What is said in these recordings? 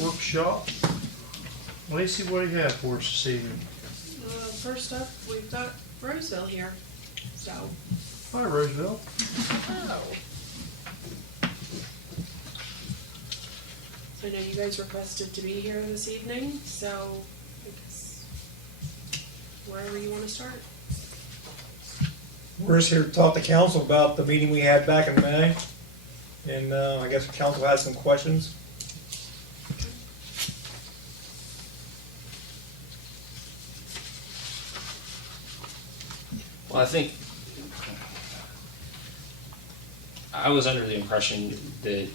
workshop. Lacey, what do you have for us this evening? First up, we've got Roseville here. So. Hi, Roseville. Oh. I know you guys requested to be here this evening, so I guess wherever you want to start. We're just here to talk to council about the meeting we had back in May, and I guess the council has some questions. Well, I think I was under the impression that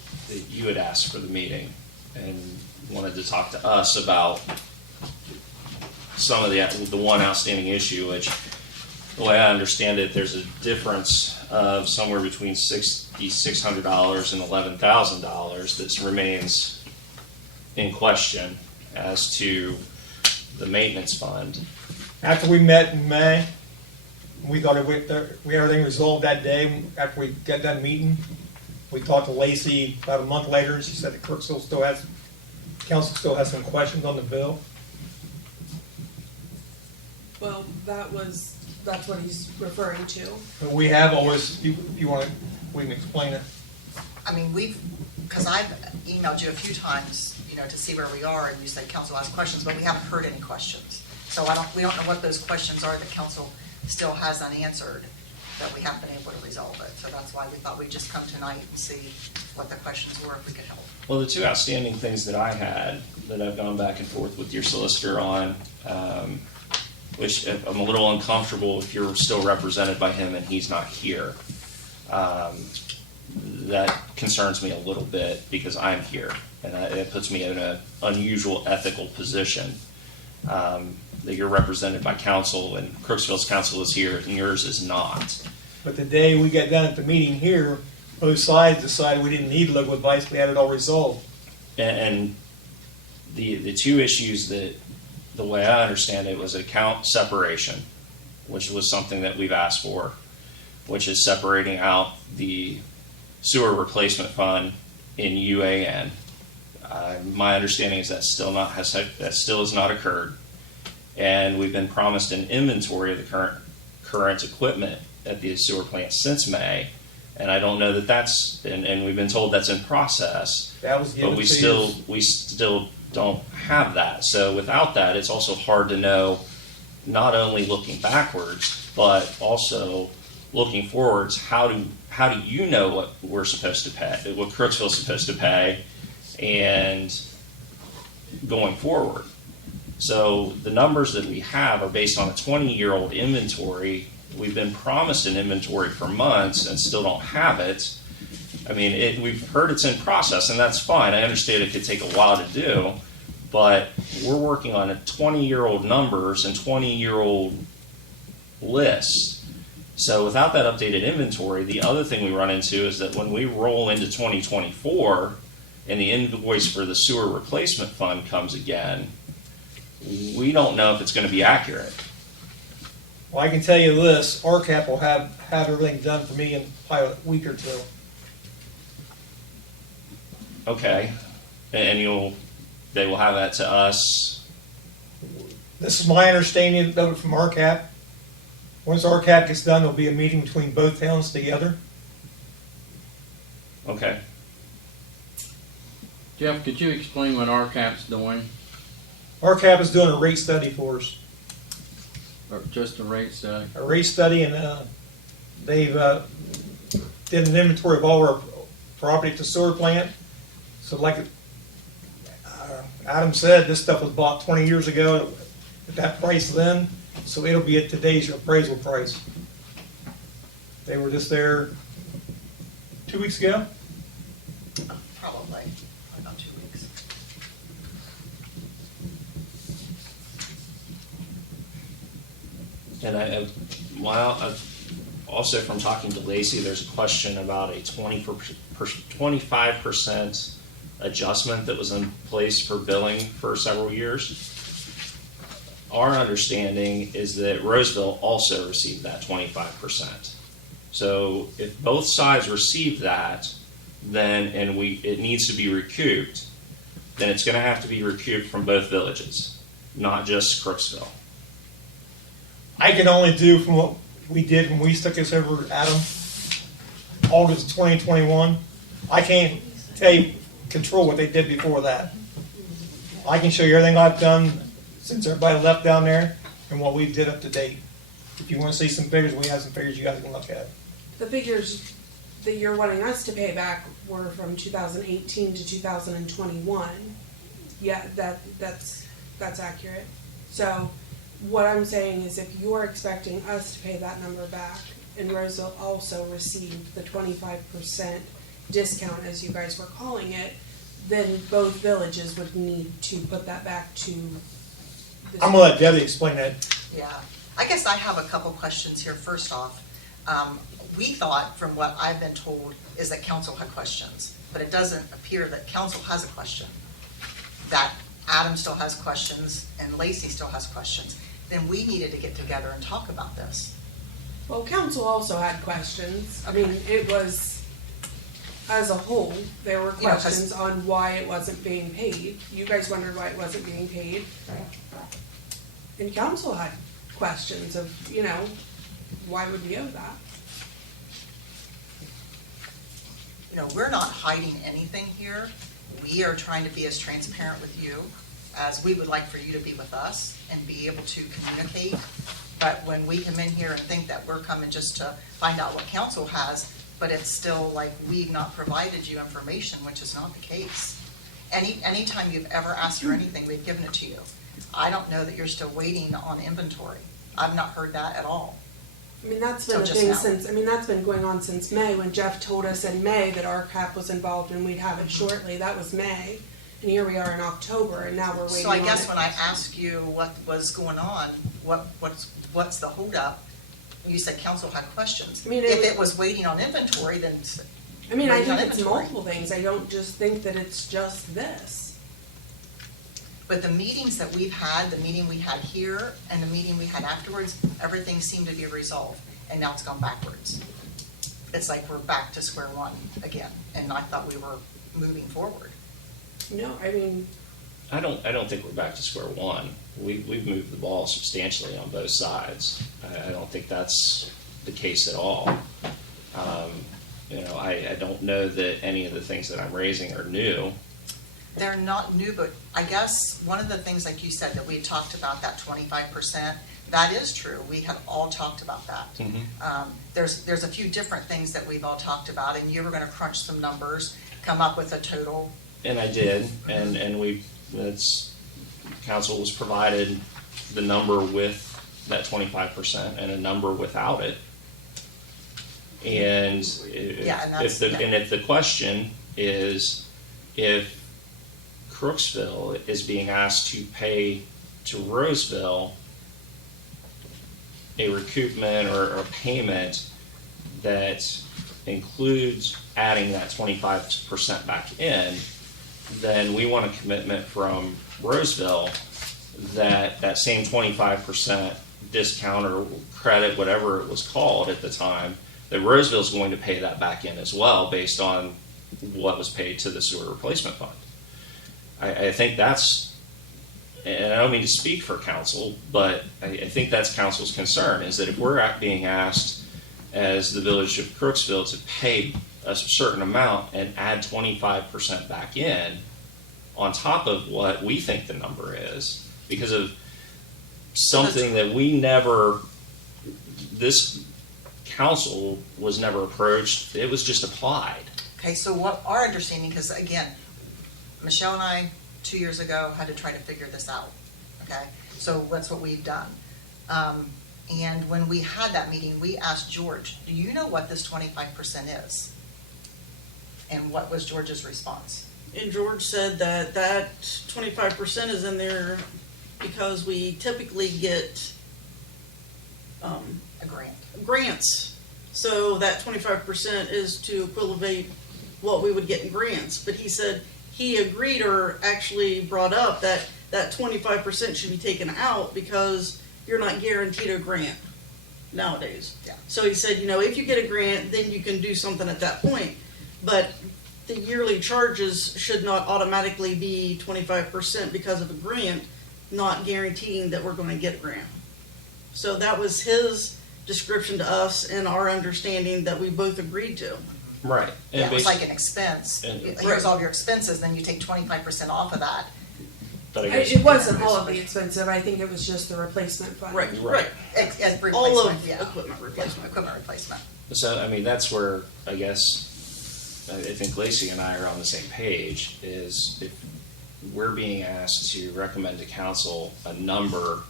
you had asked for the meeting and wanted to talk to us about some of the one outstanding issue, which, the way I understand it, there's a difference of somewhere between $6,600 and $11,000 that remains in question as to the maintenance fund. After we met in May, we thought we everything resolved that day. After we got done meeting, we talked to Lacey about a month later. She said that Crooksville council still has some questions on the bill. Well, that's what he's referring to. But we have always, we can explain it. I mean, because I've emailed you a few times, to see where we are, and you said council has questions, but we haven't heard any questions. So we don't know what those questions are that council still has unanswered, that we haven't been able to resolve it. So that's why we thought we'd just come tonight and see what the questions were, if we could help. Well, the two outstanding things that I had that I've gone back and forth with your solicitor on, which I'm a little uncomfortable if you're still represented by him and he's not here. That concerns me a little bit because I'm here, and it puts me in an unusual ethical position. That you're represented by council and Crooksville's council is here and yours is not. But the day we got done at the meeting here, both sides decided we didn't need legal advice. We had it all resolved. And the two issues that, the way I understand it, was account separation, which was something that we've asked for, which is separating out the sewer replacement fund in UAN. My understanding is that still has not occurred, and we've been promised an inventory of the current equipment at the sewer plant since May, and I don't know that that's and we've been told that's in process. That was given but we to still don't have that. So without that, it's also hard to know, not only looking backwards, but also looking forwards. How do you know what we're supposed to pay, what Crooksville's supposed to pay, and going forward? So the numbers that we have are based on a 20-year-old inventory. We've been promised an inventory for months and still don't have it. I mean, we've heard it's in process, and that's fine. I understand it could take a while to do, but we're working on a 20-year-old numbers and 20-year-old lists. So without that updated inventory, the other thing we run into is that when we roll into 2024 and the invoice for the sewer replacement fund comes again, we don't know if it's going to be accurate. Well, I can tell you this, RCAP will have everything done for me in probably a week or two. Okay, and they will have that to us. This is my understanding of it from RCAP. Once RCAP gets done, there'll be a meeting between both towns together. Okay. Jeff, could you explain what RCAP's doing? RCAP is doing a rate study for us. Or just a rate study? A rate study, and they've did an inventory of all our property at the sewer plant. So like Adam said, this stuff was bought 20 years ago at that price then, so it'll be at today's appraisal price. They were just there 2 weeks ago. Probably about 2 weeks. And also from talking to Lacey, there's a question about a 25% adjustment that was in place for billing for several years. Our understanding is that Roseville also received that 25%. So if both sides receive that, then it needs to be recouped, then it's gonna have to be recouped from both villages, not just Crooksville. I can only do from what we did when we took this over, Adam, August 2021. I can't control what they did before that. I can show you everything I've done since everybody left down there and what we did up to date. If you want to see some figures, we have some figures you guys can look at. The figures that you're wanting us to pay back were from 2018 to 2021. Yeah, that's accurate. So what I'm saying is if you're expecting us to pay that number back, and Roseville also received the 25% discount, as you guys were calling it, then both villages would need to put that back to this. I'm gonna let Debbie explain that. Yeah, I guess I have a couple questions here. First off, we thought, from what I've been told, is that council had questions, but it doesn't appear that council has a question. That Adam still has questions and Lacey still has questions. Then we needed to get together and talk about this. Well, council also had questions. I mean, it was, as a whole, there were Yeah, 'cause- questions on why it wasn't being paid. You guys wondered why it wasn't being paid. And council had questions of, why would we owe that? We're not hiding anything here. We are trying to be as transparent with you as we would like for you to be with us and be able to communicate. But when we come in here and think that we're coming just to find out what council has, but it's still like we've not provided you information, which is not the case. Anytime you've ever asked for anything, we've given it to you. I don't know that you're still waiting on inventory. I've not heard that at all. I mean, that's been Till a just thing now. that's been going on since May, when Jeff told us in May that RCAP was involved and we'd have it shortly. That was May. And here we are in October, and now we're waiting So I on guess it. when I asked you what was going on, what's the holdup, you said council had questions. I mean, If it was waiting on inventory, then I mean, I waiting on think it's inventory. multiple things. I don't just think that it's just this. But the meetings that we've had, the meeting we had here and the meeting we had afterwards, everything seemed to be resolved, and now it's gone backwards. It's like we're back to square one again, and I thought we were moving forward. No, I mean, I don't think we're back to square one. We've moved the ball substantially on both sides. I don't think that's the case at all. I don't know that any of the things that I'm raising are new. They're not new, but I guess one of the things, like you said, that we had talked about, that 25%, that is true. We had all talked about that. There's a few different things that we've all talked about, and you were gonna crunch some numbers, come up with a total. And I did, and council was provided the number with that 25% and a number without it. And if the question is, if Crooksville is being asked to pay to Roseville a recoupment or a payment that includes adding that 25% back in, then we want a commitment from Roseville that that same 25% discount or credit, whatever it was called at the time, that Roseville is going to pay that back in as well based on what was paid to the sewer replacement fund. I think that's, and I don't mean to speak for council, but I think that's council's concern, is that if we're being asked as the village of Crooksville to pay a certain amount and add 25% back in on top of what we think the number is, because of something that this council was never approached, it was just applied. Okay, so what our understanding, because again, Michelle and I, 2 years ago, had to try to figure this out, okay? So that's what we've done. And when we had that meeting, we asked George, do you know what this 25% is? And what was George's response? And George said that 25% is in there because we typically get A grant. grants. So that 25% is to equilibrate what we would get in grants. But he said he agreed, or actually brought up, that 25% should be taken out because you're not guaranteed a grant nowadays. Yeah. So he said, if you get a grant, then you can do something at that point. But the yearly charges should not automatically be 25% because of a grant, not guaranteeing that we're gonna get a grant. So that was his description to us and our understanding that we both agreed to. Right. Yeah, it was basi- like an expense. And- Here's all of your expenses, then you take 25% off of that. But I guess It wasn't all of the expensive, I think it was just the replacement fund. Right. As All replacement, of yeah. equipment replacement. Equipment replacement. So, I mean, that's where I guess I think Lacey and I are on the same page. Is if we're being asked to recommend to council a number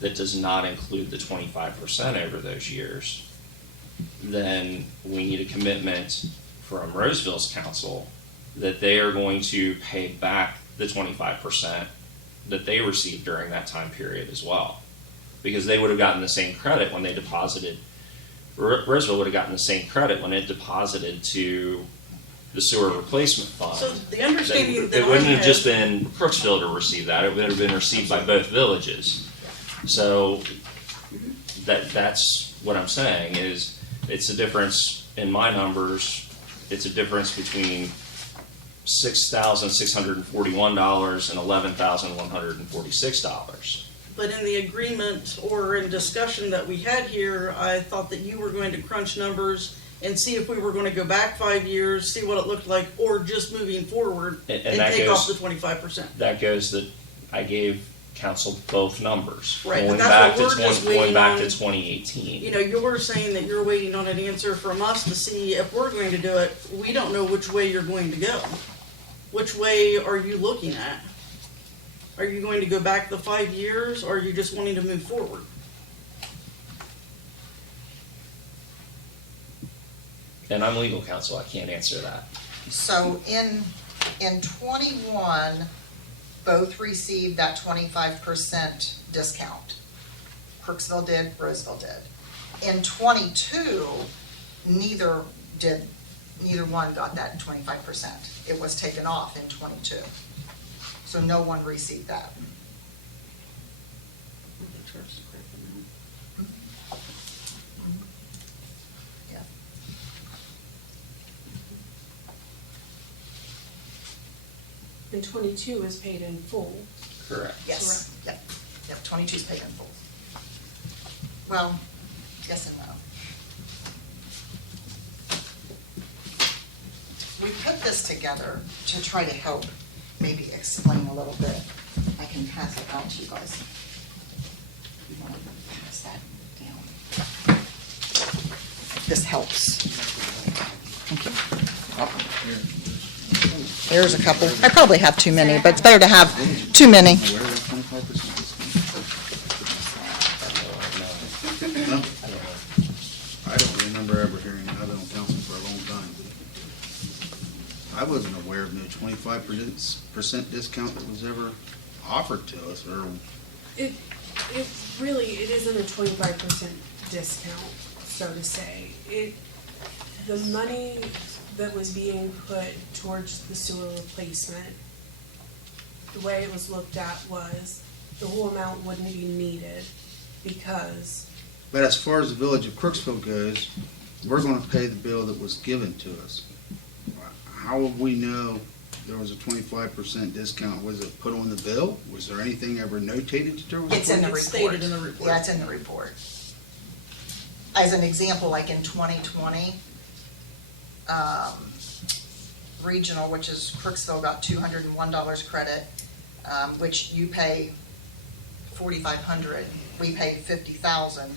that does not include the 25% over those years, then we need a commitment from Roseville's council that they are going to pay back the 25% that they received during that time period as well. Because they would have gotten the same credit when they deposited, Roseville would have gotten the same credit when it deposited to the sewer replacement fund. So the understanding that It I wouldn't have had- just been Crooksville to receive that, it would have been received by both villages. So that's what I'm saying is it's a difference in my numbers. It's a difference between $6,641 and $11,146. But in the agreement or in discussion that we had here, I thought that you were going to crunch numbers and see if we were going to go back 5 years, see what it looked like, or just moving forward And and that take goes- off the 25%. That goes that I gave council both numbers. Right, but Going that's back what to we're just going waiting back on. to 2018. You know, you're saying that you're waiting on an answer from us to see if we're going to do it. We don't know which way you're going to go. Which way are you looking at? Are you going to go back the 5 years, or are you just wanting to move forward? And I'm legal counsel, I can't answer that. So in 21, both received that 25% discount. Crooksville did, Roseville did. In 22, neither one got that 25%. It was taken off in 22. So no one received that. Yeah. And 22 is paid in full. Correct. Yes, yep, 22's paid in full. Well, yes and no. We put this together to try to help maybe explain a little bit. I can pass it out to you guys. You want to pass that down? This helps. Thank you. There's a couple. I probably have too many, but it's better to have too many. Where that 25%? No? I don't remember ever hearing it. I've been on council for a long time. I wasn't aware of no 25% discount that was ever offered to us, or It isn't a 25% discount, so to say. The money that was being put towards the sewer replacement, the way it was looked at was the whole amount wouldn't be needed because but as far as the village of Crooksville goes, we're gonna pay the bill that was given to us. How would we know there was a 25% discount? Was it put on the bill? Was there anything ever notated that there was? It's in the It's report. stated in the report. Yeah, it's in the report. As an example, like in 2020, regional, which is Crooksville, got $201 credit, which you pay $4,500. We pay $50,000,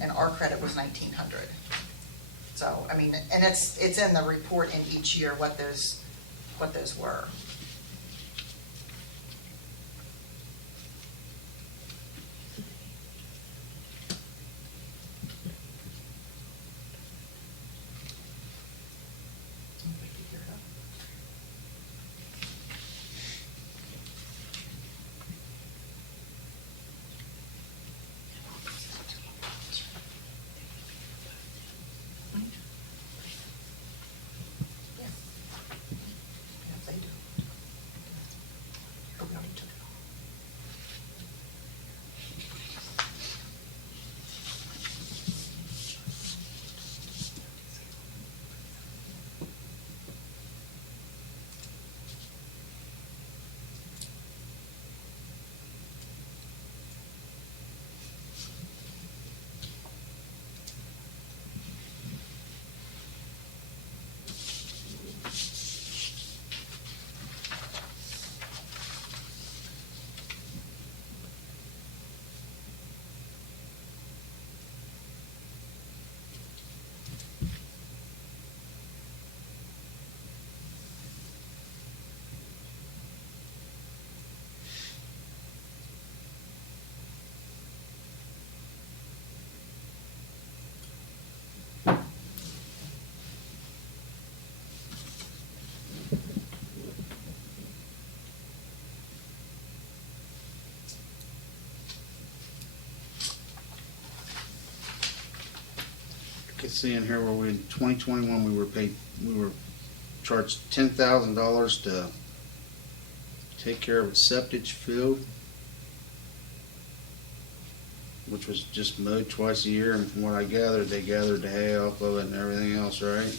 and our credit was $1,900. So, I mean, and it's in the report in each year what those were. Yeah, they do. see in here where we, in 2021, we were charged $10,000 to take care of a septic field, which was just mowed twice a year, and from what I gathered, they gathered the hay off of it and everything else, right?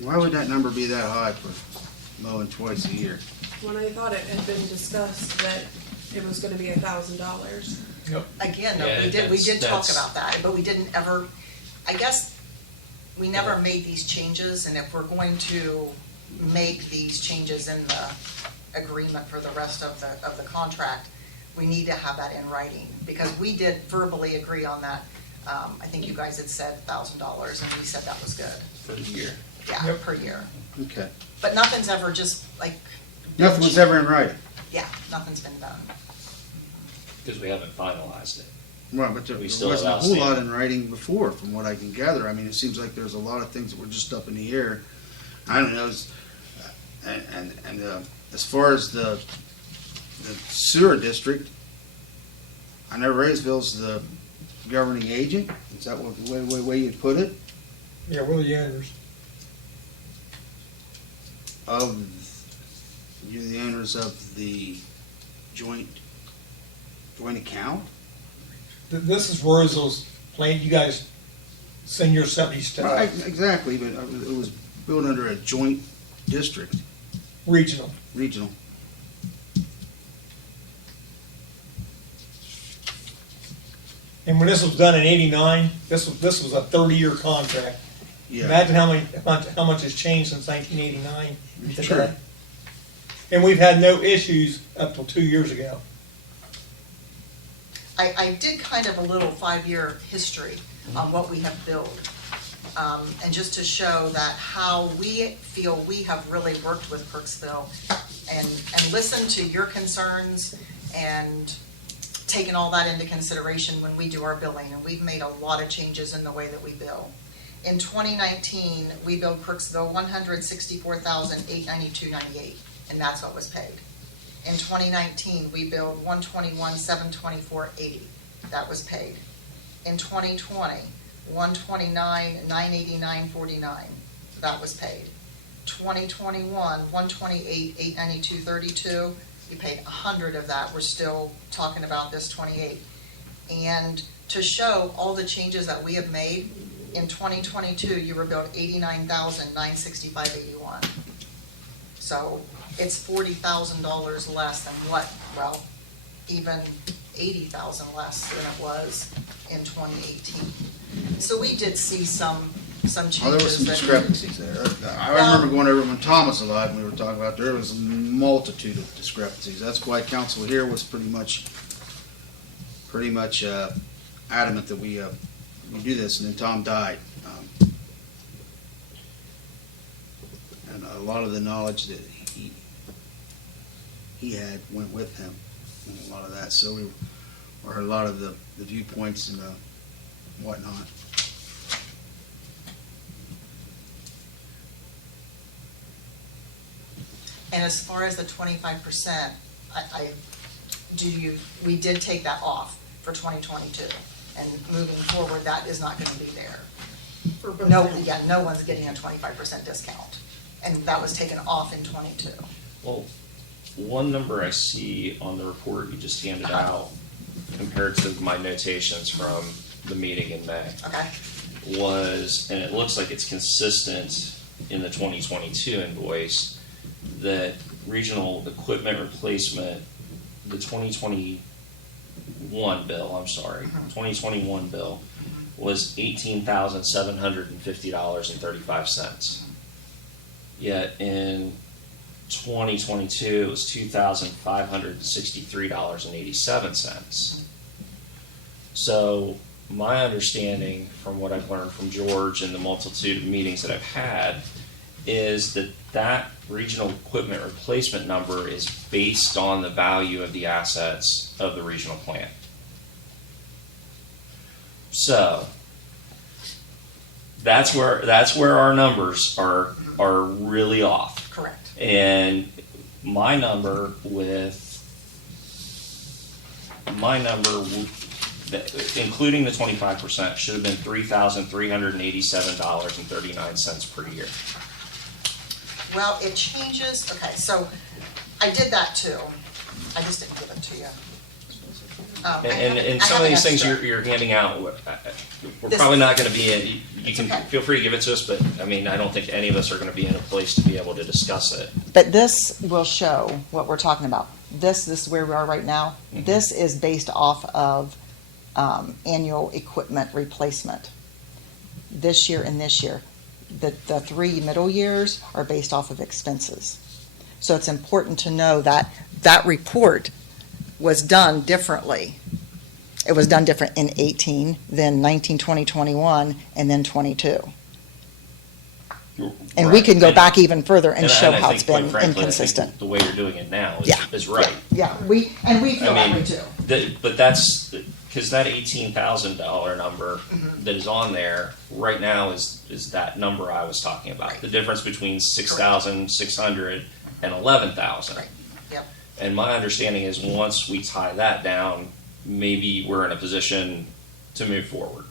Why would that number be that high for mowing twice a year? When I thought it had been discussed that it was gonna be $1,000. Again, though, Yeah, we did talk that's- about that, but we didn't ever, I guess, we never made these changes, and if we're going to make these changes in the agreement for the rest of the contract, we need to have that in writing, because we did verbally agree on that. I think you guys had said $1,000, and we said that was good. For the year. Yeah, Yep. per year. Okay. But nothing's ever just like. Nothing was ever in writing. Yeah, nothing's been done. Because we haven't finalized it. Right, but there We still wasn't a have whole lot outstanding. in writing before, from what I can gather. I mean, it seems like there's a lot of things that were just up in the air. I don't know, as far as the sewer district, I know Roseville's the governing agent. Is that what the way you'd put it? Yeah, we're the owners. You're the owners of the joint account? This is Roseville's plan. You guys send your septic to Right, exactly, but it was built under a joint district, regional. regional. And when this was done in '89, this was a 30-year contract. Yeah. Imagine how much has changed since 1989 to Sure. today. And we've had no issues up till 2 years ago. I did kind of a little 5-year history on what we have built. And just to show that how we feel we have really worked with Crooksville and listened to your concerns and taken all that into consideration when we do our billing. And we've made a lot of changes in the way that we bill. In 2019, we billed Crooksville $164,892.98, and that's what was paid. In 2019, we billed $121,724.80. That was paid. In 2020, $129,989.49. That was paid. 2021, $128,892.32. We paid 100 of that. We're still talking about this 28. And to show all the changes that we have made, in 2022, you were billed $89,965.81. So it's $40,000 less than even $80,000 less than it was in 2018. So we did see some changes. Oh, there was some discrepancies there. I remember going over when Thomas was alive, and we were talking about there was a multitude of discrepancies. That's why council here was pretty much adamant that we do this, and then Tom died. And a lot of the knowledge that he had went with him, and a lot of that. So we heard a lot of the viewpoints and whatnot. And as far as the 25%, we did take that off for 2022. And moving forward, that is not gonna be there. For both No, towns. yeah, no one's getting a 25% discount. And that was taken off in 22. Well, one number I see on the report you just handed out compared to my notations from the meeting in May Okay? was, and it looks like it's consistent in the 2022 invoice, that regional equipment replacement, the 2021 bill, 2021 bill was $18,750.35. Yet in 2022, it was $2,563.87. So my understanding from what I've learned from George and the multitude of meetings that I've had is that that regional equipment replacement number is based on the value of the assets of the regional plant. So that's where our numbers are really off. Correct. And my number including the 25%, should have been $3,387.39 per year. Well, it changes, okay, so I did that too. I just didn't give it to you. And some of these things you're handing out, we're probably not going to be in, you can Okay. feel free to give it to us, but I mean, I don't think any of us are going to be in a place to be able to discuss it. But this will show what we're talking about. This is where we are right now. Mhm. This is based off of annual equipment replacement. This year and this year. The 3 middle years are based off of expenses. So it's important to know that that report was done differently. It was done different in 18, then 19, 20, 21, and then 22. And we Right. can go back even further and show I how think, it's quite been frankly, I think inconsistent. the way you're doing it now Yeah. is right. Yeah, we feel I that way mean, too. but that's, because that $18,000 number Mm-hmm. that is on there right now is that number I was talking about. Right. The difference between 6,600 and 11,000. Right. Yep. And my understanding is once we tie that down, maybe we're in a position to move forward.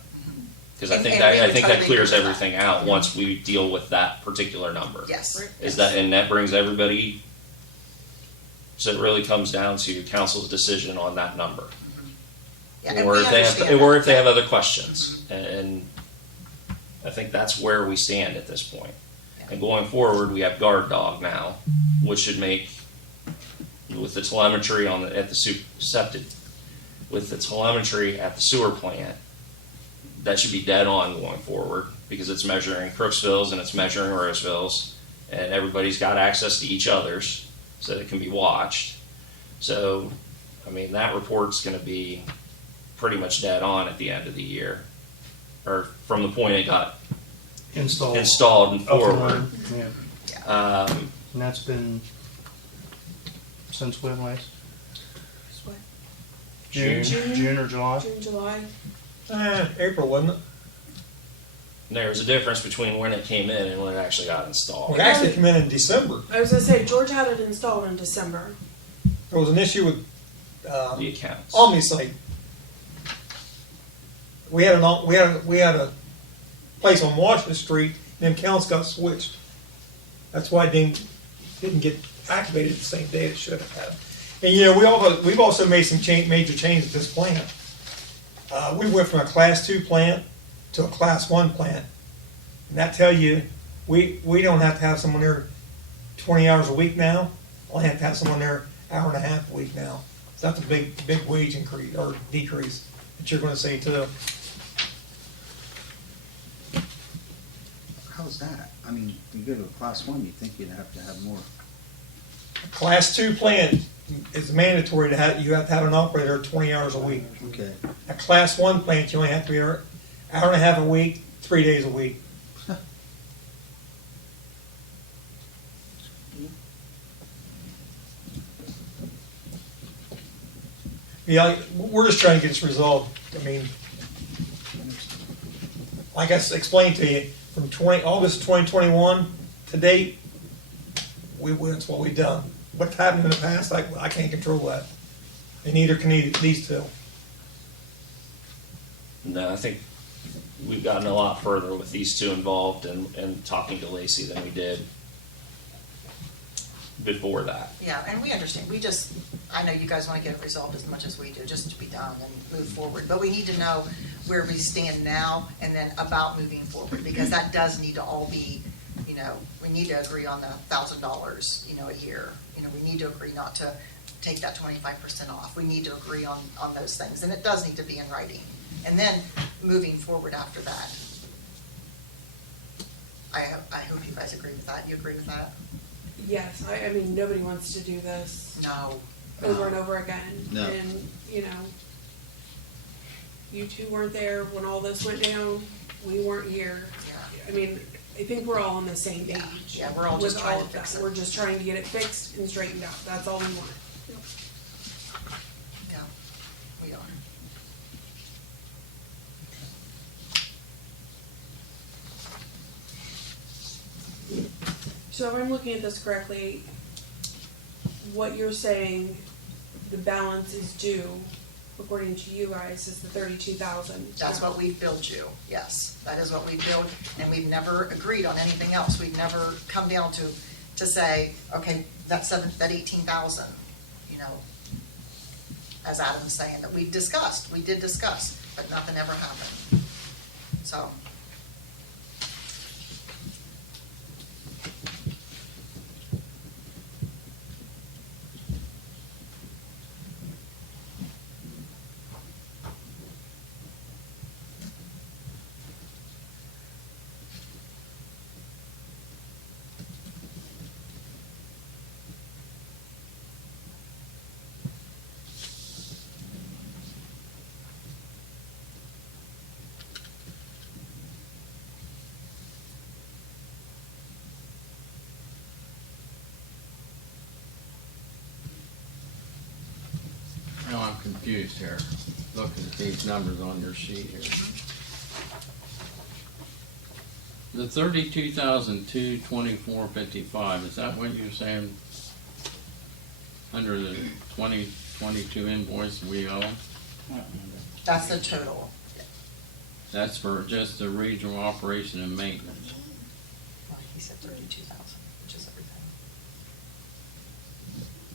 Because I And- think and that, we I would think that totally clears agree with everything that. out once we deal with that particular number. Yes. Is that, and that brings everybody, so it really comes down to council's decision on that number. Yeah, and Or we if they have, understand or that. if they have other questions. And I think that's where we stand at this point. And going forward, we have guard dog now, which should make, with the telemetry at the septic, with the telemetry at the sewer plant, that should be dead on going forward because it's measuring Crooksville's and it's measuring Roseville's, and everybody's got access to each other's so that it can be watched. So, I mean, that report's going to be pretty much dead on at the end of the year, or from the point it got Installed. installed and Up and forward. running, yeah. Um, And that's been since when last? What? June. June or July? June, July. April, wasn't it? There's a difference between when it came in and when it actually got installed. Well, it actually came in December. I was gonna say, George had it installed in December. There was an issue with The accounts. OmniSite. We had a place on Washington Street, and them accounts got switched. That's why it didn't get activated the same day it should have. And you know, we've also made some major changes to this plant. We went from a Class 2 plant to a Class 1 plant. And that tell you, we don't have to have someone there 20 hours a week now. Only have to have someone there hour and a half a week now. So that's a big wage increase or decrease that you're going to see too. How's that? I mean, you go to a class 1, you'd think you'd have to have more. Class 2 plant is mandatory to have. You have to have an operator 20 hours a week. Okay. A Class 1 plant, you only have to be there hour and a half a week, 3 days a week. Yeah, we're just trying to get this resolved. I mean, like I explained to you, from August 2021 to date, that's what we've done. What's happened in the past, I can't control that. And neither can these two. No, I think we've gotten a lot further with these two involved and talking to Lacey than we did before that. Yeah, and we understand. I know you guys want to get it resolved as much as we do, just to be done and move forward. But we need to know where we stand now and then about moving forward, because that does need to all be, we need to agree on the $1,000, a year. We need to agree not to take that 25% off. We need to agree on those things, and it does need to be in writing. And then moving forward after that. I hope you guys agree with that. You agree with that? Yes, I mean, nobody wants to do this No. over and over again. No. And, you two weren't there when all this went down. We weren't here. Yeah. I mean, I think we're all on the same page. Yeah, we're all just with trying all to of fix that. it. We're just trying to get it fixed and straightened out. That's all we want. Yeah, we are. So if I'm looking at this correctly, what you're saying, the balance is due according to you guys, is the 32,000. That's what we've billed you, yes. That is what we've billed, and we've never agreed on anything else. We've never come down to say, okay, that 18,000, you know, as Adam's saying, that we did discuss, but nothing ever happened. So. Now I'm confused here, looking at these numbers on your sheet here. The 32,224.55, is that what you're saying under the 2022 invoice we owe? That's the total. That's for just the regional operation and maintenance. He said 32,000, which is everything.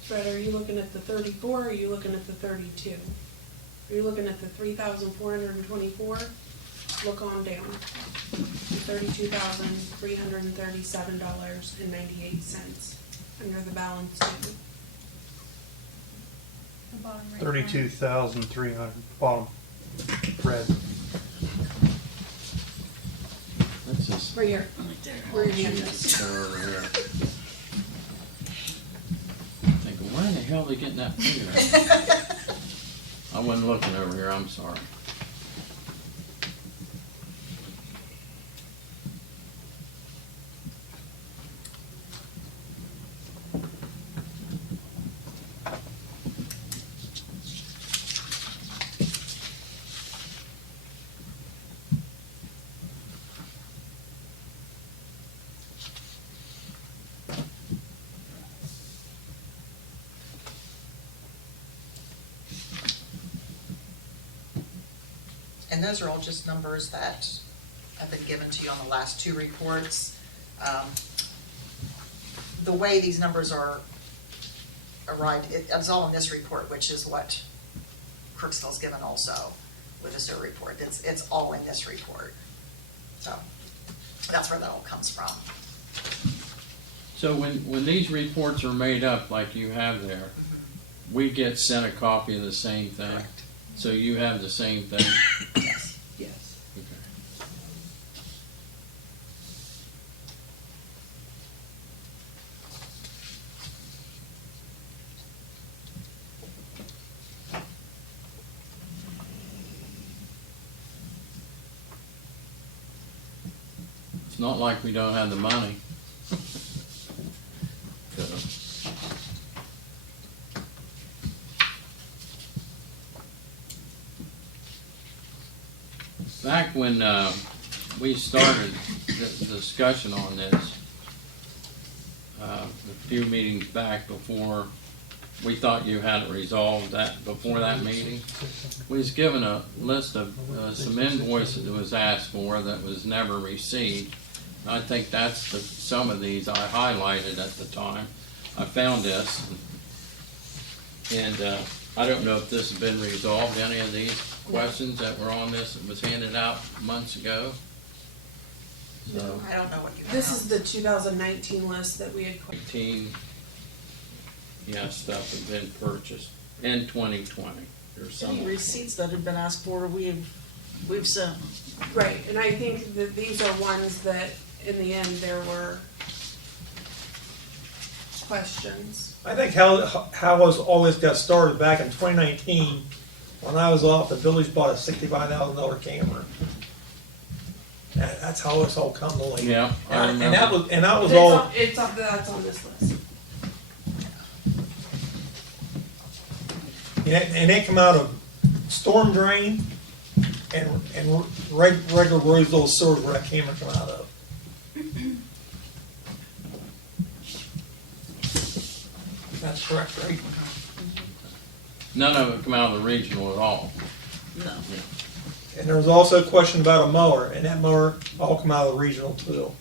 Fred, are you looking at the 34 or are you looking at the 32? Are you looking at the 3,424? Look on down. $32,337.98 under the balance due. The bottom right 32,300, bottom, red. That's just. Right here. Where your hand is. Over here. Thinking, where in the hell are they getting that figure at? I wasn't looking over here, I'm sorry. And those are all just numbers that have been given to you on the last two reports. The way these numbers are arrived, it's all in this report, which is what Crooksville's given also with the sewer report. It's all in this report. So that's where that all comes from. So when these reports are made up like you have there, we get sent a copy of the same thing? Correct. So you have the same thing? Yes. Yes. Okay. It's not like we don't have the money. Back when we started the discussion on this, a few meetings back before we thought you had it resolved, that before that meeting, we was given a list of some invoices that was asked for that was never received. I think that's some of these I highlighted at the time. I found this, and I don't know if this has been resolved, any of these questions that were on this that was handed out months ago. So, I don't know what you have. This is the 2019 list that we had. 18, yeah, stuff had been purchased in 2020. There's some. Any receipts that had been asked for, we've sent. Right, and I think that these are ones that, in the end, there were questions. I think how was all this got started back in 2019, when I was off, the village bought a $65,000 camera. That's how it's all come to light. Yeah, I And remember. that was It's all. on, that's on this list. And they come out of storm drain and regular Roseville sewers where that camera come out of. That's correct, right? None of it come out of the regional at all. No. And there was also a question about a mower, and that mower all come out of the regional too.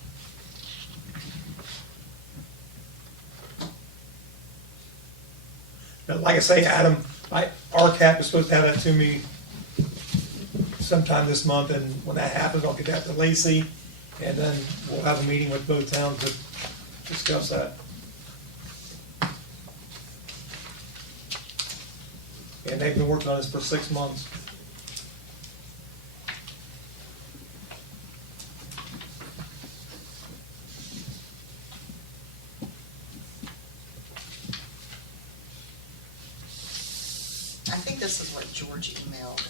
But like I say, Adam, RCAP is supposed to have that to me sometime this month, and when that happens, I'll get that to Lacey, and then we'll have a meeting with both towns to discuss that. And they've been working on this for 6 months. I think this is what George emailed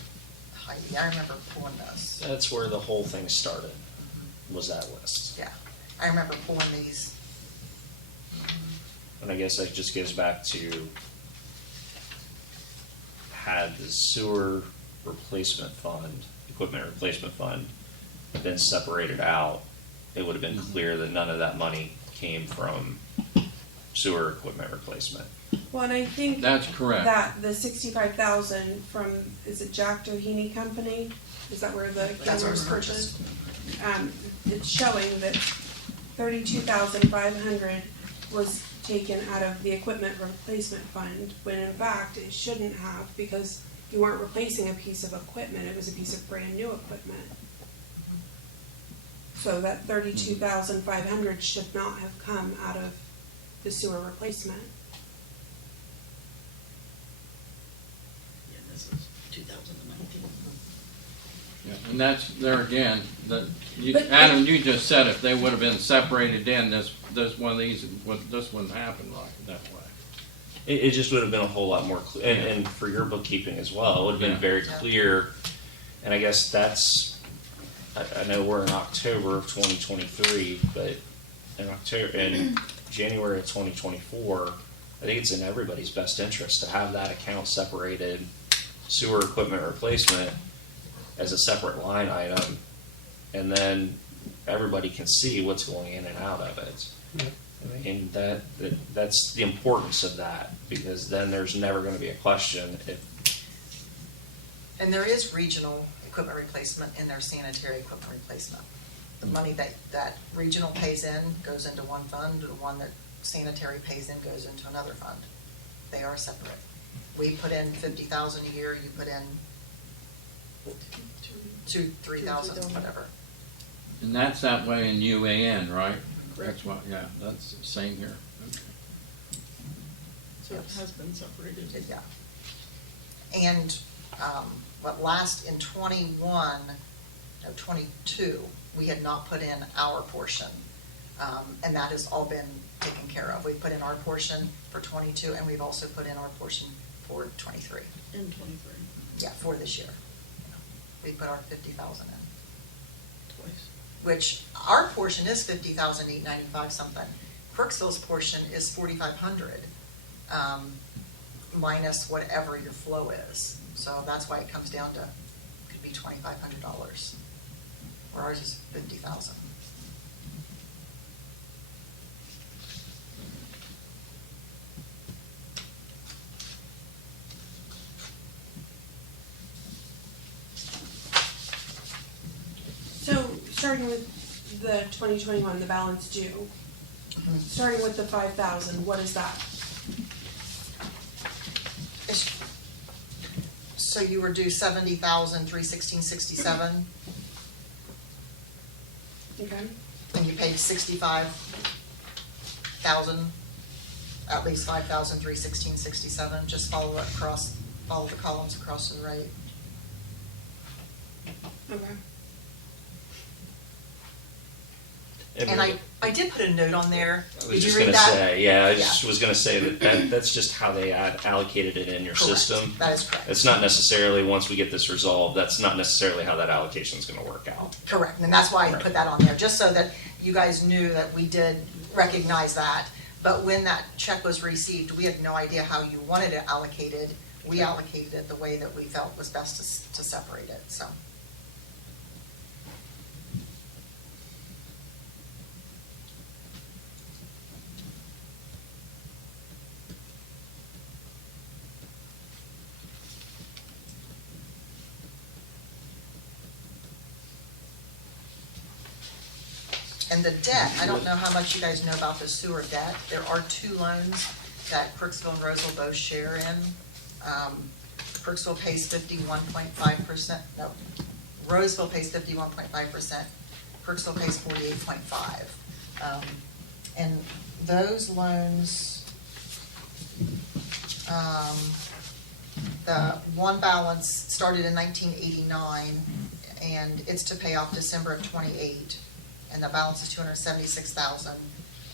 Heidi. I remember pulling this. That's where the whole thing started, was that list. Yeah, I remember pulling these. And I guess that just goes back to, had the sewer replacement fund, equipment replacement fund, been separated out, it would have been clear that none of that money came from sewer equipment replacement. Well, and I think That's correct. that the 65,000 from, is it Jack Doheny Company? Is that where the That's cameras where purchased? It's showing that 32,500 was taken out of the equipment replacement fund, when in fact it shouldn't have, because you weren't replacing a piece of equipment, it was a piece of brand new equipment. So that 32,500 should not have come out of the sewer replacement. Yeah, this is 2019. Yeah, and that's, there again, But- Adam, you just said if they would have been separated in, this one of these, this wouldn't happen like that way. It just would have been a whole lot more clear, and for your bookkeeping as well, it would have been Yeah. very clear. And I guess that's, I know we're in October of 2023, but in January of 2024, I think it's in everybody's best interest to have that account separated, sewer equipment replacement as a separate line item, and then everybody can see what's going in and out of it. And that's the importance of that, because then there's never going to be a question if, And there is regional equipment replacement in their sanitary equipment replacement. The money that regional pays in goes into one fund, the one that sanitary pays in goes into another fund. They are separate. We put in 50,000 a year, you put in 3,000, whatever. And that's that way in UAN, right? Correct. That's what, yeah, that's the same here. Okay. So it has been separated. Yeah. And, last in 22, we had not put in our portion. And that has all been taken care of. We put in our portion for 22, and we've also put in our portion for 23. In 23, Yeah, for this year. We put our 50,000 in, twice. which our portion is 50,895 something. Crooksville's portion is 4,500, minus whatever your flow is. So that's why it comes down to, could be $2,500, where ours is 50,000. So, starting with the 2021, the balance due, starting with the 5,000, what is that? So you were due 70,316.67, Okay, and you paid 65,000, at least 5,316.67. Just follow it across, follow the columns across to the right. okay. And I did put a note on there. I was Did you just read going to that? say, yeah, I Yeah. just was going to say that's just how they allocated it in your Correct. system. That is correct. It's not necessarily, once we get this resolved, that's not necessarily how that allocation is going to work out. Correct, and that's why I Right. put that on there, just so that you guys knew that we did recognize that. But when that check was received, we had no idea how you wanted it allocated. We allocated it the way that we felt was best to separate it, so. And the debt, I don't know how much you guys know about the sewer debt. There are two loans that Crooksville and Roseville both share in. Crooksville pays 51.5%, no, Roseville pays 51.5%, Crooksville pays 48.5%. And those loans, the one balance started in 1989, and it's to pay off December of '28, and the balance is $276,000.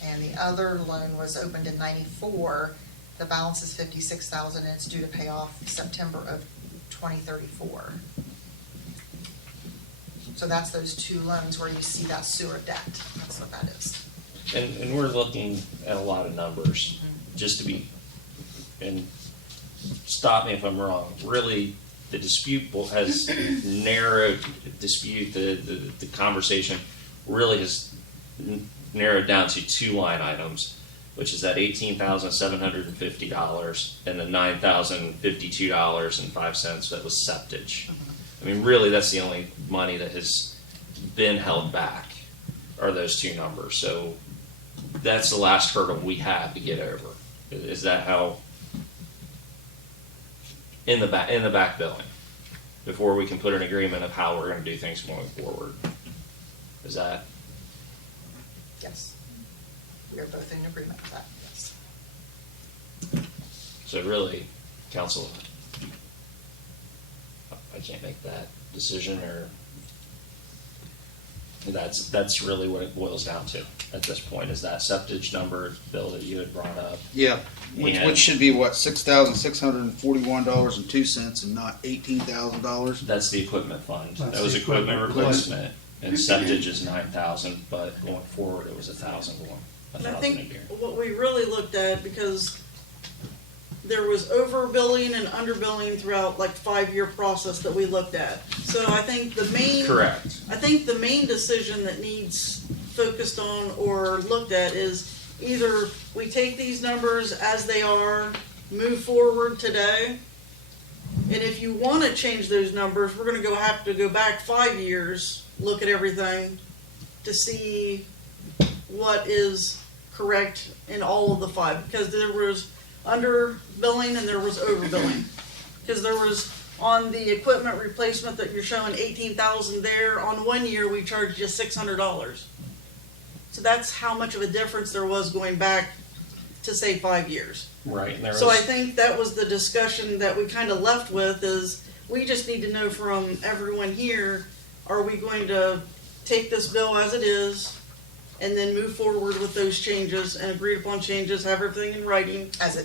And the other loan was opened in '94. The balance is $56,000, and it's due to pay off September of 2034. So that's those two loans where you see that sewer debt. That's what that is. And we're looking at a lot of numbers, just to be, and stop me if I'm wrong, really, the dispute has narrowed, the conversation really has narrowed down to two line items, which is that $18,750 and the $9,052.05 that was septage. I mean, really, that's the only money that has been held back, are those two numbers. So that's the last hurdle we have to get over. Is that how, in the back billing, before we can put an agreement of how we're going to do things going forward? Is that? Yes. We are both in agreement with that, yes. So really, council, I can't make that decision, or that's really what it boils down to at this point, is that septage number, Bill, that you had brought up. Yeah, which should be what, $6,641.02 and not $18,000. That's the equipment fund. That's That was the equipment equipment. replacement, and septage is 9,000, but going forward, it was 1,000 a And I 1,000 a think year. what we really looked at, because there was overbilling and underbilling throughout like 5-year process that we looked at. So I think the main decision that needs focused on or looked at is either we take these numbers as they are, move forward today, and if you want to change those numbers, we're going to have to go back 5 years, look at everything to see what is correct in all of the 5, because there was under billing and there was over billing. Because there was, on the equipment replacement that you're showing 18,000 there, on 1 year we charged you $600. So that's how much of a difference there was going back to say 5 years. Right, and there So I was, think that was the discussion that we kind of left with, is we just need to know from everyone here, are we going to take this bill as it is and then move forward with those changes and agreed upon changes, have everything in writing As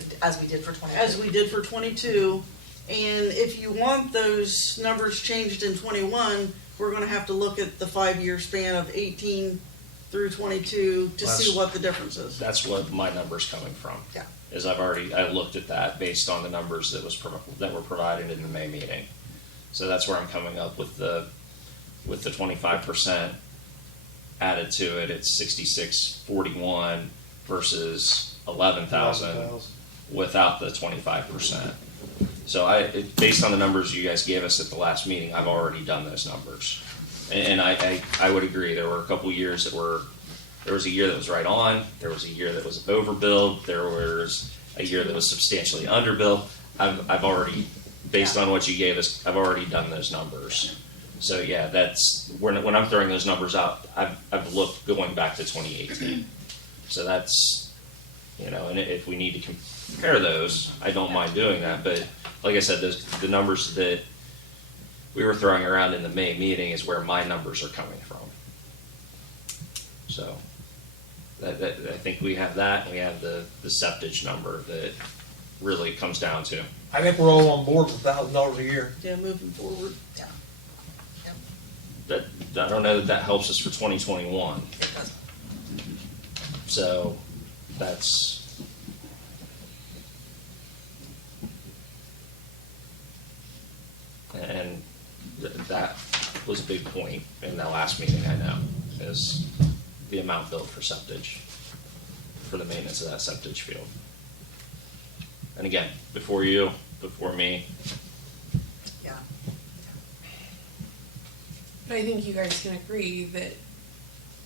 we did for 22. as we did for 22. And if you want those numbers changed in 21, we're going to have to look at the 5-year span of 18 through 22 to see That's- what the difference is. that's what my number's coming from. Yeah. Is I looked at that based on the numbers that were provided in the May meeting. So that's where I'm coming up with the 25% added to it. It's 6641 versus 11,000 without the 25%. So based on the numbers you guys gave us at the last meeting, I've already done those numbers. And I would agree, there were a couple years there was a year that was right on, there was a year that was overbilled, there was a year that was substantially underbilled. I've already, based on what you gave us, I've already done those numbers. So yeah, that's, when I'm throwing those numbers out, I've looked going back to 2018. So that's, and if we need to compare those, I don't mind doing that. But like I said, the numbers that we were throwing around in the May meeting is where my numbers are coming from. So I think we have that, and we have the septage number that really comes down to. I think we're all on board with $1,000 a year. Yeah, moving forward. Yeah. Yep. That I don't know that helps us for 2021. It doesn't. So that's. And that was a big point in that last meeting, I know, is the amount billed for septage, for the maintenance of that septage field. And again, before you, before me, Yeah. But I think you guys can agree that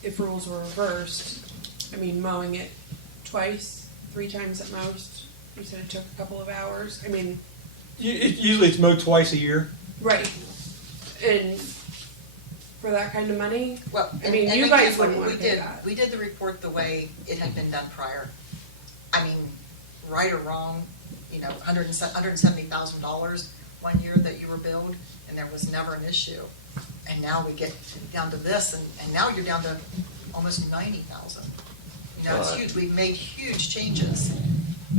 if roles were reversed, I mean, mowing it twice, 3 times at most. You said it took a couple of hours. I mean, Usually it's mowed twice a year. right. And for that kind of money, Well, I mean, and you we guys can't- wouldn't wanna we pay did- that. We did the report the way it had been done prior. I mean, right or wrong, you know, $170,000 one year that you were billed, and there was never an issue. And now we get down to this, and now you're down to almost 90,000. You know, it's Right. huge. We've made huge changes,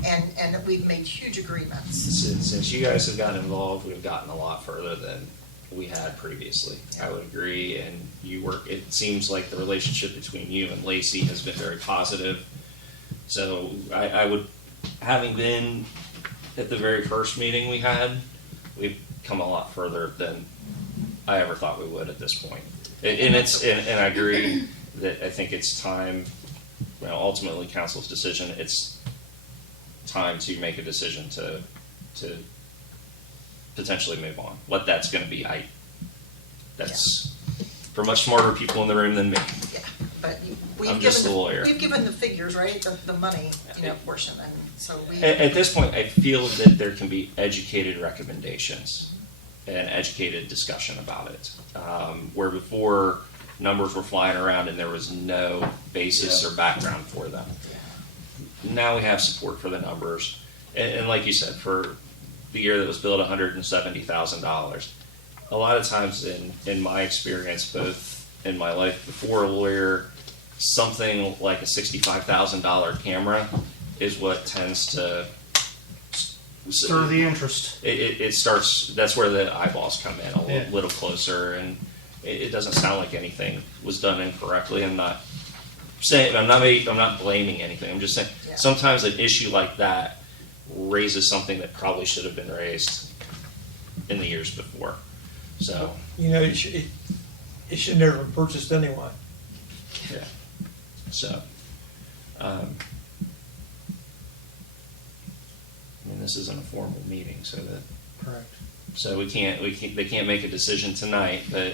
and we've made huge agreements. Since you guys have gotten involved, we've gotten a lot further than we had previously. I would agree, and it seems like the relationship between you and Lacey has been very positive. So I would, having been at the very first meeting we had, we've come a lot further than I ever thought we would at this point. And I agree that I think it's time, ultimately council's decision, it's time to make a decision to potentially move on. What that's gonna be, that's for much smarter people in the room than me. Yeah, but I'm just a lawyer. We've given the figures, right, the money, portion, and so we. At this point, I feel that there can be educated recommendations and educated discussion about it. Where before, numbers were flying around and there was no basis or background for them. Now we have support for the numbers. And like you said, for the year that was billed $170,000, a lot of times in my experience, both in my life before a lawyer, something like a $65,000 camera is what tends to Stir the interest. it starts. That's where the eyeballs come in a Yeah. little closer, and it doesn't sound like anything was done incorrectly. I'm not saying I'm not blaming anything. I'm just saying Yeah. sometimes an issue like that raises something that probably should have been raised in the years before. So You know, it should never have been purchased anyway. yeah. So I mean, this isn't a formal meeting, so that. Correct. So they can't make a decision tonight, but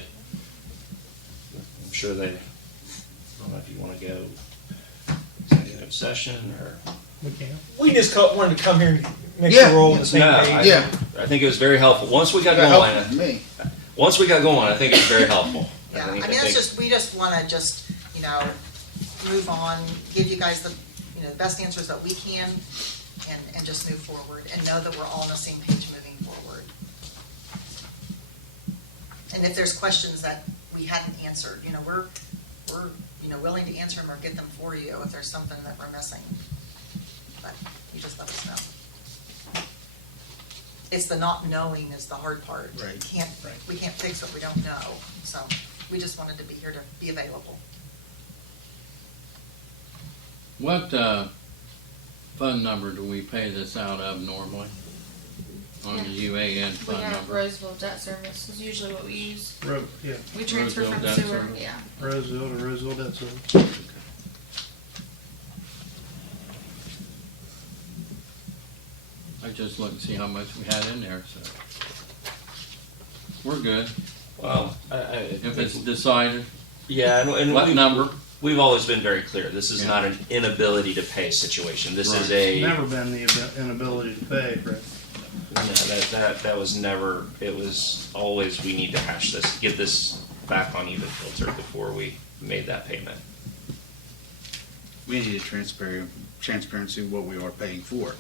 I'm sure they, I don't know if you want to go executive session or. We can. We just wanted to come here and make Yeah. sure we're all on the same No, page. Yeah. I think it was very helpful. Once we got That going, helped me. I think it was very helpful. Yeah, I think- mean, it's just, we just wanna move on, give you guys the best answers that we can, and just move forward, and know that we're all on the same page moving forward. And if there's questions that we hadn't answered, we're willing to answer them or get them for you if there's something that we're missing. But you just let us know. It's the not knowing is the hard part. Right. We can't fix what we don't know, so we just wanted to be here to be available. What fund number do we pay this out of normally? On the UAN We fund have number? Roseville debt service is usually what we use. Yeah. We transfer Roseville from debt sewer, service. yeah. Roseville to Roseville debt service. I just looked and see how much we had in there, so. We're good. Well, If it's decided, yeah, and what number? We've always been very clear. This is not an inability to pay situation. This is a Never been the inability to pay, Fred. that was never. It was always we need to hash this, get this back on even filter before we made that payment. We need transparency of what we are paying for.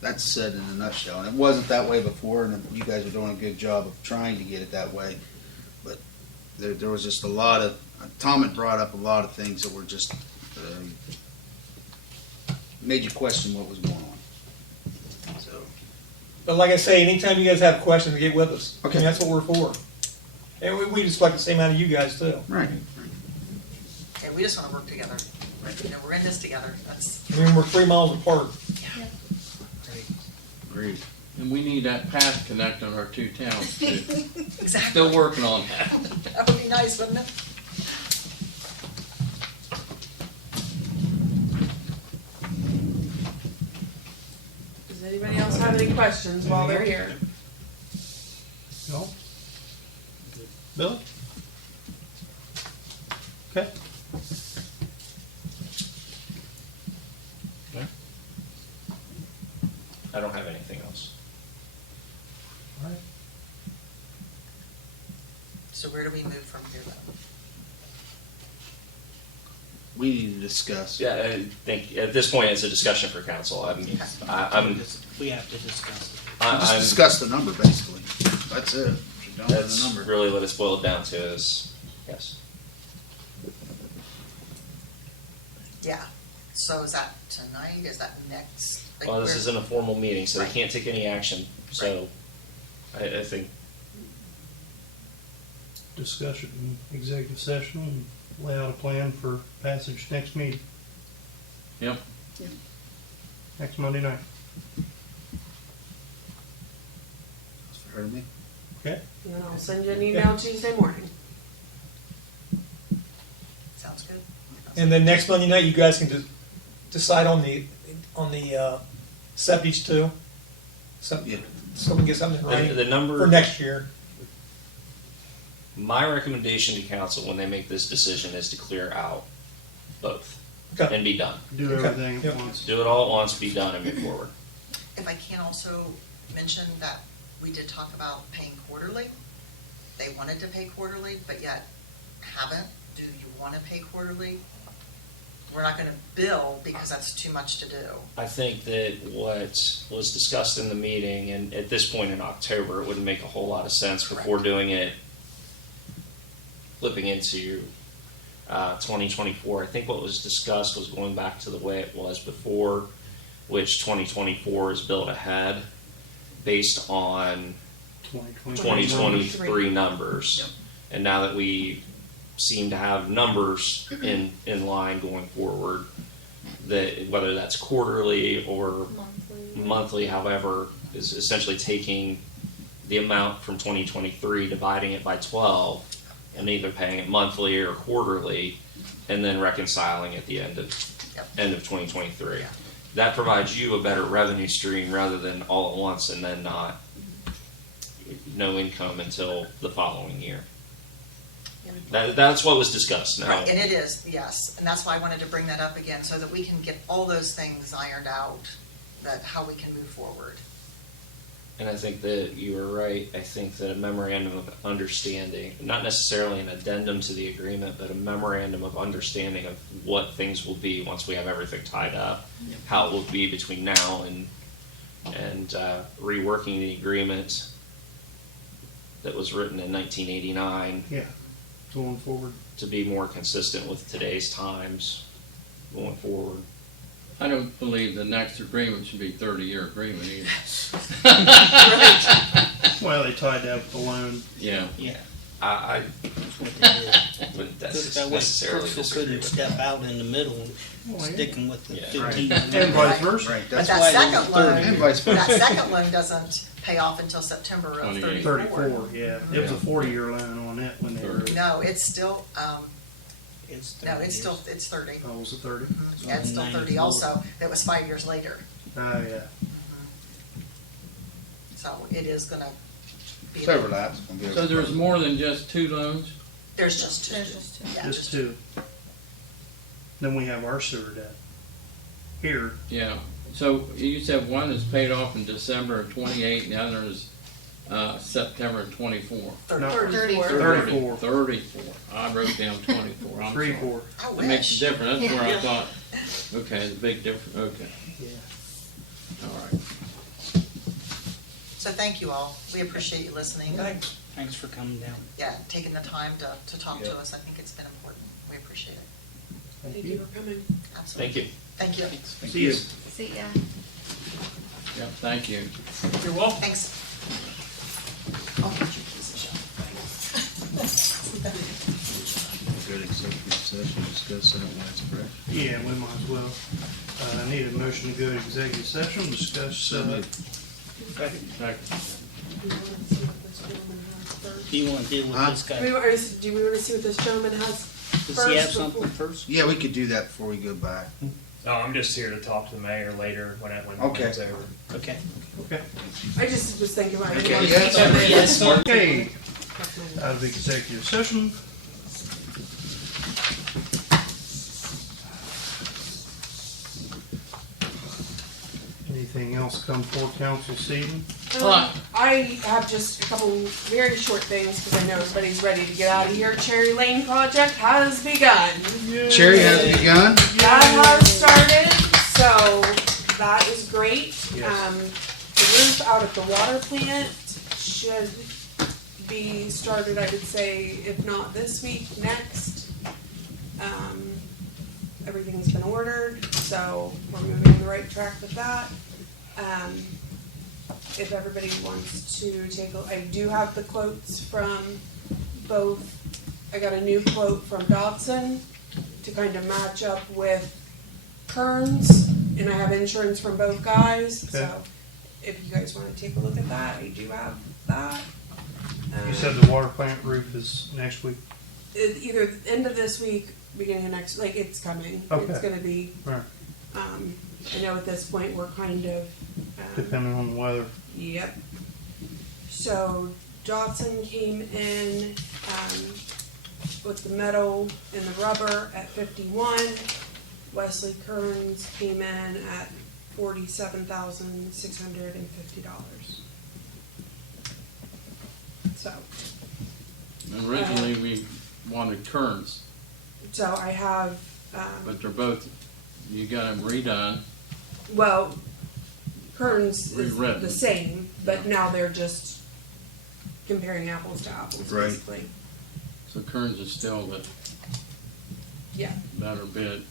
That's said in a nutshell. And it wasn't that way before, and you guys are doing a good job of trying to get it that way. But there was just a lot of, Tom had brought up a lot of things that were just, made you question what was going on. So, But like I say, anytime you guys have questions, get with us. I Okay. mean, that's what we're for. And we just like the same out of you guys too. right. And we just wanna work together. We're in this together. That's, I mean, we're 3 miles apart. Agreed. And we need that path connecting our two towns too. exactly. Still working on that. That would be nice, wouldn't it? Does anybody else have any questions while they're here? No? Bill? I don't have anything else. All right. So where do we move from here then? We need to discuss. Yeah, I think at this point, it's a discussion for council. I'm We have to discuss it. Just I'm, discuss the number, basically. That's it. You're done with the that's number. really what it's boiled down to is, yes. Yeah, so is that tonight, is that next? Like, Well, this where- isn't a formal meeting, so they Right. can't take any action, so I think, Discussion, in executive session, and lay out a plan for passage next meeting, Yep. next Monday night. That's fair to me. Okay? And then I'll send you an email Tuesday morning. Sounds good. And then next Monday night, you guys can decide on the septic too. So, Yeah. so we can get something right the number. for next year. My recommendation to council when they make this decision is to clear out both Okay. and be done. Do Okay. everything at Yep. once. Do it all at once, be done, and move forward. If I can also mention that we did talk about paying quarterly. They wanted to pay quarterly, but yet haven't. Do you want to pay quarterly? We're not gonna bill because that's too much to do. I think that what was discussed in the meeting, and at this point in October, it wouldn't make a whole lot of sense before Correct. doing it, flipping into 2024. I think what was discussed was going back to the way it was before, which 2024 is billed ahead based on 2023 numbers. Yep. And now that we seem to have numbers in line going forward, that whether that's quarterly or monthly, however, is essentially taking the amount from 2023, dividing it by 12, and either paying it monthly or quarterly, and then reconciling at the end of Yep. 2023. Yeah. That provides you a better revenue stream rather than all at once and then no income until the following year. That's what was discussed now. Right, and it is, yes, and that's why I wanted to bring that up again, so that we can get all those things ironed out, that how we can move forward. And I think that you were right. I think that a memorandum of understanding, not necessarily an addendum to the agreement, but a memorandum of understanding of what things will be once we have everything tied up, how it will be between now and reworking the agreement that was written in 1989 Yeah, going forward. to be more consistent with today's times going forward. I don't believe the next agreement should be 30-year agreement either. Well, they tied that with the loan. Yeah. Yeah, I that's what they did. wouldn't Because that way necessarily Crooksville disagree couldn't with step that. out in the middle, Oh, yeah. sticking with the Yeah. 15. And vice versa. Right, But that's why that they second were loan, 30. And vice versa. that second loan doesn't pay off until September of 28. 34, yeah. It was a 40-year loan on it when they were, No, it's still, It's no, 30 it's still, years. it's 30. oh, was it 30? Yeah, it's still 30 also. That was 5 years later. Oh, yeah. So it is gonna be. It's overlaps. So there's more than just two loans? There's just two. There's just two. Yeah, Just two. Then we have our sewer debt. Here, Yeah. So you said one is paid off in December of 28 and the other is September of 24. No. 34. 34. 34. I wrote down 24. I'm 3, sorry. 4. I That makes a wish. difference. That's where I Yeah. thought, okay, the big difference. Okay. Yeah. All right. So thank you all. We appreciate you listening. Thanks for coming down. Yeah, taking the time to talk Yeah. to us. I think it's been important. We appreciate it. Thank you for coming. Absolutely. Thank you. Thank you. See you. See ya. Yeah, thank you. You're welcome. Thanks. I'll get you a piece of shit. Good executive session, discuss that when it's fresh. Yeah, we might as well. I need a motion to go to executive session, discuss, Second. Do you want to deal with this Do guy? we want to see what this gentleman has Does he have first something before- first? Yeah, we could do that before we go back. No, I'm just here to talk to the mayor later when Okay. it's over. Okay. okay. I just was thinking about it. Okay, yeah. Yes. Okay, out of executive session. Anything else come for council this evening? I have just a couple very short things because I know everybody's ready to get out of here. Cherry Lane project has begun. Cherry has begun. That has started, so that is great. Yes. The roof out at the water plant should be started, I would say, if not this week, next. Everything's been ordered, so we're moving in the right track with that. If everybody wants to take I do have the quotes from both. I got a new quote from Dodson to kind of match up with Kearns, and I have insurance from both guys, Okay. so if you guys want to take a look at that, I do have that. You said the water plant roof is next week? Either the end of this week, beginning of next, like, it's coming. Okay. It's gonna be, Right. I know at this point, we're kind of, Depending on the weather. yep. So Dodson came in, with the metal and the rubber at 51. Wesley Kearns came in at $47,650. So, Originally, we wanted Kearns, so I have, but they're both, you got them redone. well, Kearns is Rewritten. the same, but now they're just comparing apples to apples, Right. basically. So Kearns is still the Yeah, better bid.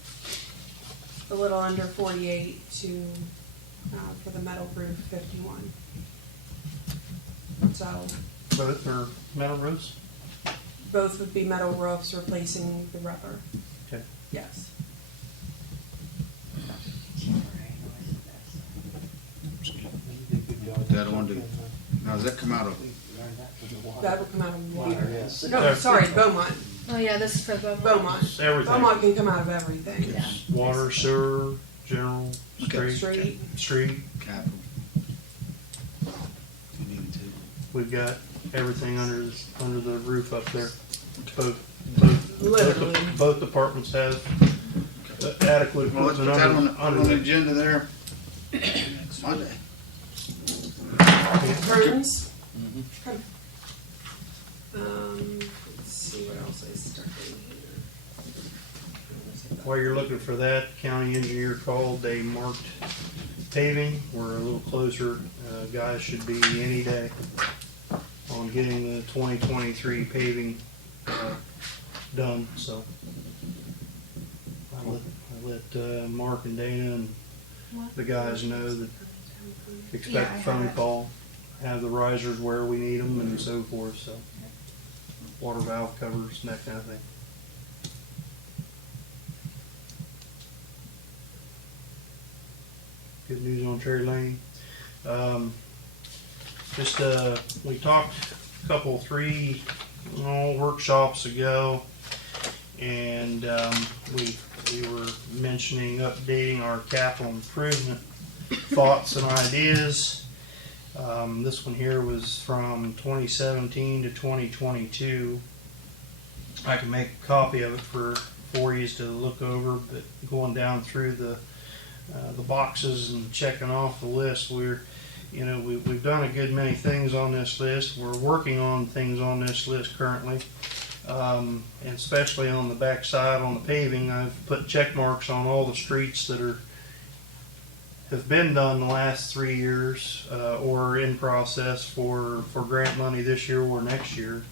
a little under 48 to, for the metal roof, 51. So, Both are metal roofs? both would be metal roofs replacing the rubber, Okay. yes. That one, now does that come out of, That would come out of water. Yes. No, sorry, Beaumont. Oh yeah, this is for Beaumont. Beaumont. It's everything. Beaumont can come out of everything. It's water, sewer, general, Okay. street, Street. capital? You need to. We've got everything under the roof up there. Literally. Both departments have adequate Well, let's put equipment that on, under on the the. agenda there. Monday. Kearns. Mhm. Okay. Let's see what else I started here. While you're looking for that, county engineer called, they marked paving, we're a little closer, guys should be any day on getting the 2023 paving, done, so. I let Mark and Dana and the guys know that expect Yeah, I a phone have it. call, have the risers where we need them and so forth, so. Water valve covers and that kind of thing. Good news on Cherry Lane. We talked three workshops ago, and we were mentioning updating our capital improvement thoughts and ideas. This one here was from 2017 to 2022. I can make a copy of it for you to look over, but going down through the boxes and checking off the list, we've done a good many things on this list. We're working on things on this list currently, and especially on the back side on the paving. I've put check marks on all the streets that have been done the last 3 years, or in process for grant money this year or next year,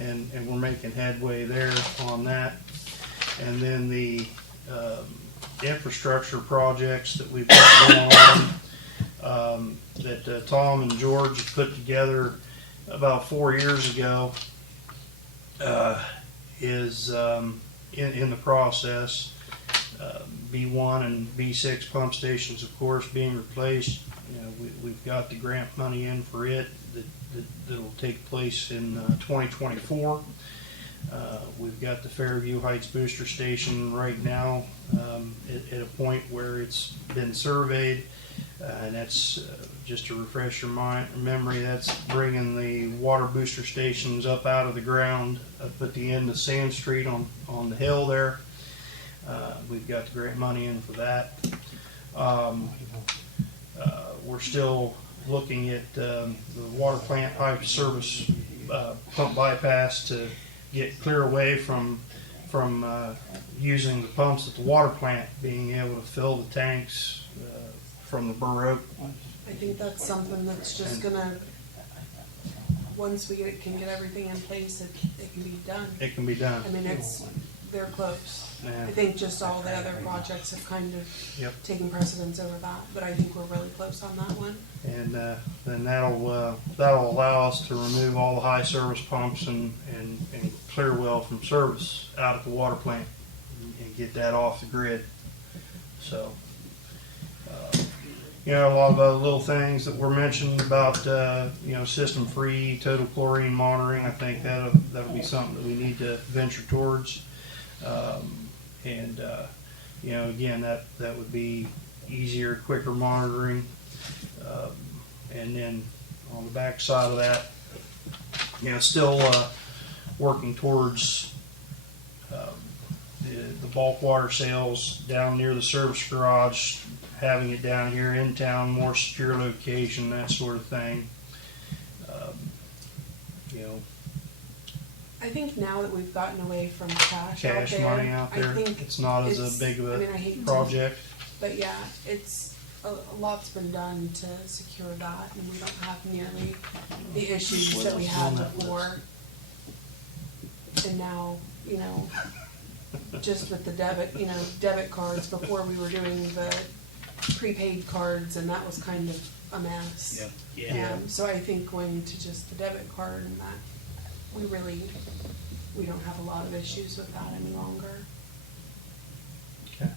and we're making headway there on that. And then the infrastructure projects that we've got going on, that Tom and George put together about 4 years ago, is in the process. B1 and B6 pump stations, of course, being replaced. We've got the grant money in for it that will take place in 2024. We've got the Fairview Heights booster station right now at a point where it's been surveyed, and that's just to refresh your memory. That's bringing the water booster stations up out of the ground up at the end of Sand Street on the hill there. We've got the grant money in for that. we're still looking at the water plant pipe service pump bypass to get clear away from using the pumps at the water plant, being able to fill the tanks from the Burr Oak. I think that's something that's just gonna, once we can get everything in place, it can be done. It can be done. I mean, they're close. Yeah. I think just all the other projects have kind of Yep. taken precedence over that, but I think we're really close on that one. And then that'll allow us to remove all the high service pumps and clear well from service out at the water plant and get that off the grid. So, a lot of other little things that were mentioned about system free total chlorine monitoring. I think that'll be something that we need to venture towards. Again, that would be easier, quicker monitoring. And then on the back side of that, still working towards the bulk water sales down near the service garage, having it down here in town, more secure location, that sort of thing. I think now that we've gotten away from cash out there, Money out there, I think it's not as a big of I mean, I hate a to- project. But yeah, it's a lot's been done to secure that, and we don't have nearly the issues that we had before. And now, just with the debit cards, before we were doing the prepaid cards, and that was kind of a mess. Yep. Yeah. So I think going to just the debit card and that, we don't have a lot of issues with that any longer. Okay.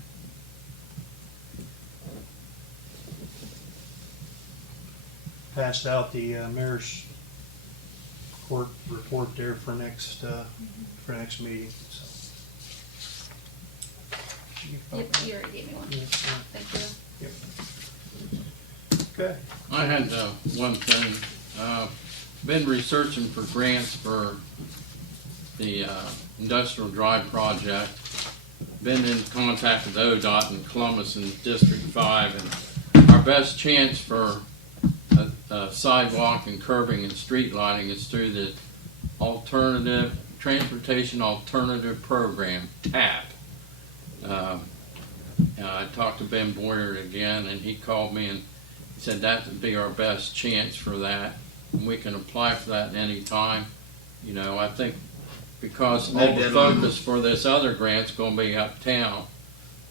Passed out the mayor's court report there for next meeting. So. Yep, you already gave me one. Yes, Thank you. Okay. I had one thing. Been researching for grants for the industrial drive project. Been in contact with ODOT in Columbus and District 5, and our best chance for a sidewalk and curbing and street lighting is through the Transportation Alternative Program, TAP. I talked to Ben Boyer again, and he called me and said that would be our best chance for that. And we can apply for that at any time. I think because all the focus for this other grant's going to be uptown,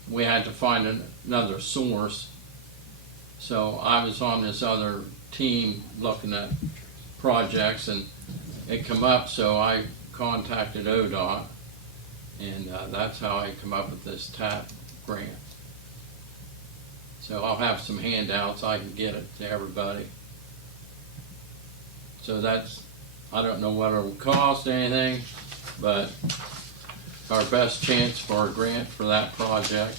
we had to find another source. So I was on this other team looking at projects, and it come up, so I contacted ODOT, and that's how I come up with this TAP grant. So I'll have some handouts, I can get it to everybody. So I don't know what it'll cost anything, but our best chance for a grant for that project.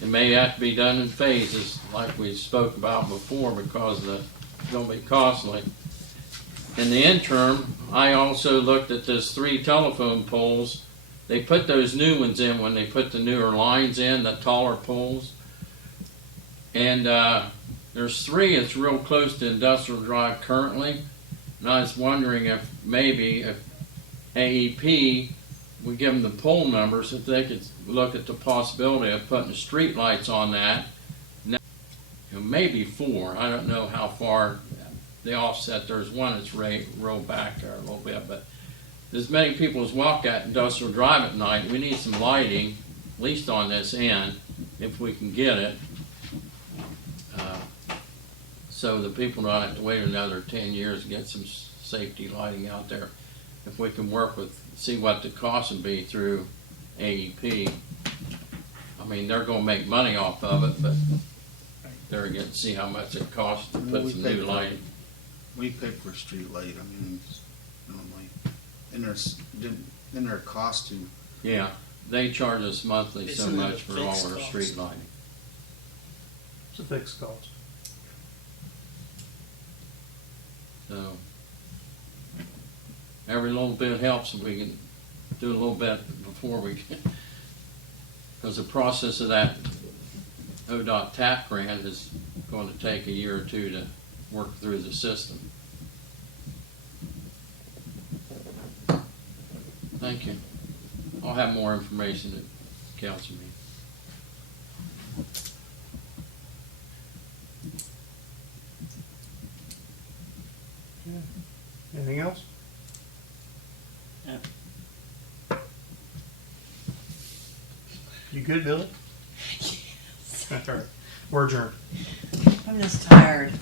It may have to be done in phases, like we spoke about before, because it's going to be costly. In the interim, I also looked at those 3 telephone poles. They put those new ones in when they put the newer lines in, the taller poles. And there's 3 that's real close to Industrial Drive currently. And I was wondering if maybe if AEP would give them the pole numbers, if they could look at the possibility of putting the street lights on that. Now, maybe 4. I don't know how far they offset. There's one that's rolled back there a little bit, but as many people as walk at Industrial Drive at night, we need some lighting, at least on this end, if we can get it. So the people don't have to wait another 10 years to get some safety lighting out there. If we can see what the cost would be through AEP. I mean, they're going to make money off of it, but they're going to see how much it costs to put some new lighting. We pay for street light, I mean, normally, and their cost to. Yeah, they charge us monthly so Isn't it a much for all fixed our cost? street lighting. It's a fixed cost. So every little bit helps if we can do a little bit before we can. Because the process of that ODOT TAP grant is going to take a year or two to work through the system. Thank you. I'll have more information at council meeting. Anything else? Yeah. You good, Billy? Yes. All right. We're adjourned. I'm just tired.